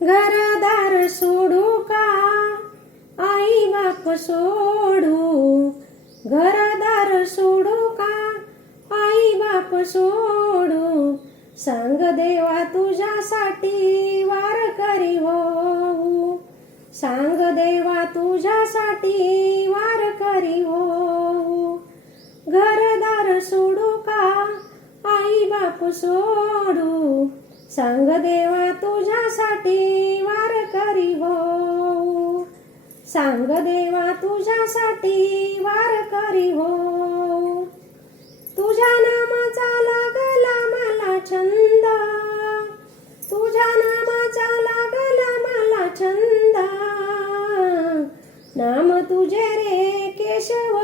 घरदार सोडू का आई बाप सोडू, घरदार सोडू का आई बाप सोडू, सांग देवा तुझ्यासाठी वारकरी होऊ, सांग देवा तुझ्यासाठी वारकरी होऊ, घरदार सोडू का आई बाप सोडू, सांग देवा तुझ्यासाठी वारकरी होऊ, सांग देवा तुझ्यासाठी वारकरी होऊ, तुझ्या नामाचा लागला मला छंद, तुझ्या नामाचा लागला मला छंद, नाम तुझे रे केशव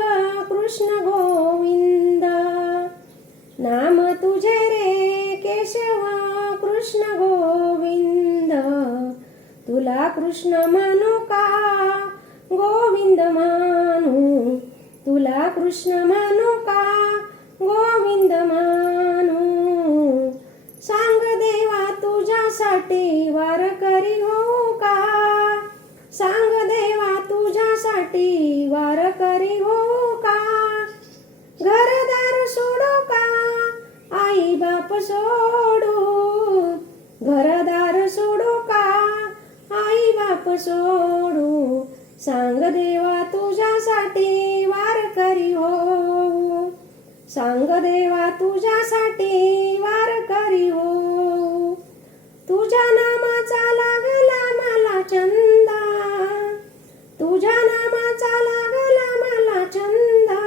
कृष्ण गोविंद, नाम तुझे रे केशव कृष्ण गोविंद, तुला कृष्ण म्हणू का गोविंद म्हणू, तुला कृष्ण म्हणू का गोविंद म्हणू, सांग देवा तुझ्यासाठी वारकरी होऊ का, सांग देवा तुझ्यासाठी वारकरी होऊ का, घरदार सोडू का आई बाप सोडू, घरदार सोडू का आई बाप सोडू, सांग देवा तुझ्यासाठी वारकरी होऊ, सांग देवा तुझ्यासाठी वारकरी होऊ, तुझ्या नामाचा लागला मला चंदा, तुझ्या नामाचा लागला मला चंदा,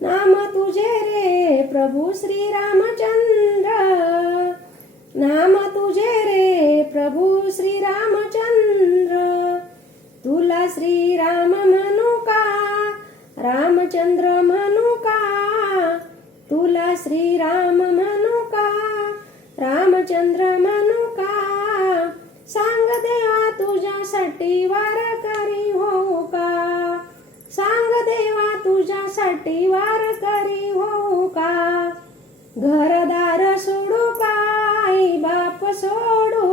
नाम तुझे रे प्रभू श्री रामचंद्र, नाम तुझे रे प्रभू श्री रामचंद्र, तुला श्री राम म्हणू का रामचंद्र म्हणू का, तुला श्री राम म्हणू का रामचंद्र म्हणू का, सांग देवा तुझ्यासाठी वारकरी होऊ का, सांग देवा तुझ्यासाठी वारकरी होऊ का, घरदार सोडू का आई बाप सोडू,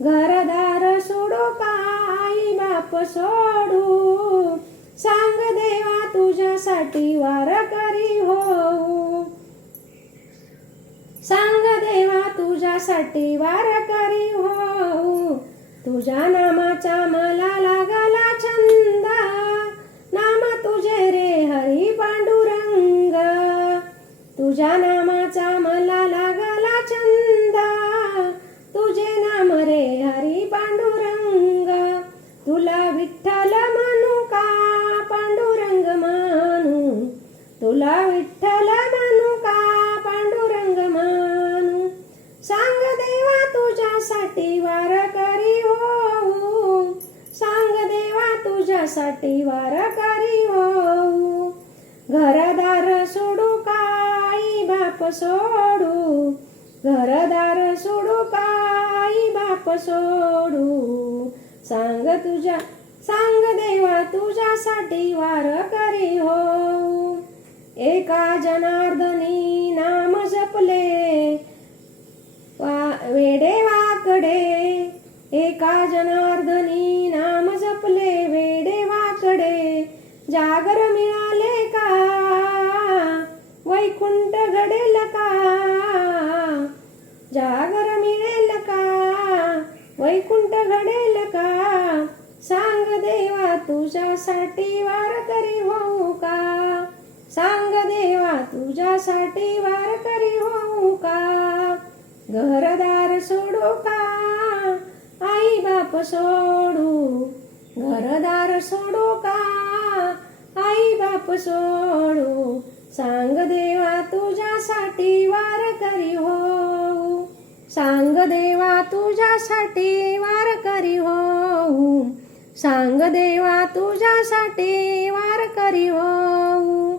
घरदार सोडू का आई बाप सोडू, सांग देवा तुझ्यासाठी वारकरी होऊ, सांग देवा तुझ्यासाठी वारकरी होऊ, तुझ्या नामाचा मला लागला छंद, नाम तुझे रे हरी पांडुरंग, तुझ्या नामाचा मला लागला छंद, तुझे नाम रे हरी पांडुरंग, तुला विठ्ठल म्हणू का पांडुरंग म्हणू, तुला विठ्ठल म्हणू का पांडुरंग म्हणू, सांग देवा तुझ्यासाठी वारकरी होऊ, सांग देवा तुझ्यासाठी वारकरी होऊ, घरदार सोडू का आई बाप सोडू, घरदार सोडू का आई बाप सोडू, सांग देवा तुझ्यासाठी वारकरी होऊ, एका जनार्दनी नाम जपले वेडे वाकडे, एका जनार्दनी नाम जपले वेडे वाकडे, जागर मिळाले का वैकुंठ घडेल का, जागर मिळेल का वैकुंठ घडेल का, सांग देवा तुझ्यासाठी वारकरी होऊ का, सांग देवा तुझ्यासाठी वारकरी होऊ का, घरदार सोडू का आई बाप सोडू, घरदार सोडू का आई बाप सोडू, सांग देवा तुझ्यासाठी वारकरी होऊ, सांग देवा तुझ्यासाठी वारकरी होऊ, सांग देवा तुझ्यासाठी वारकरी होऊ.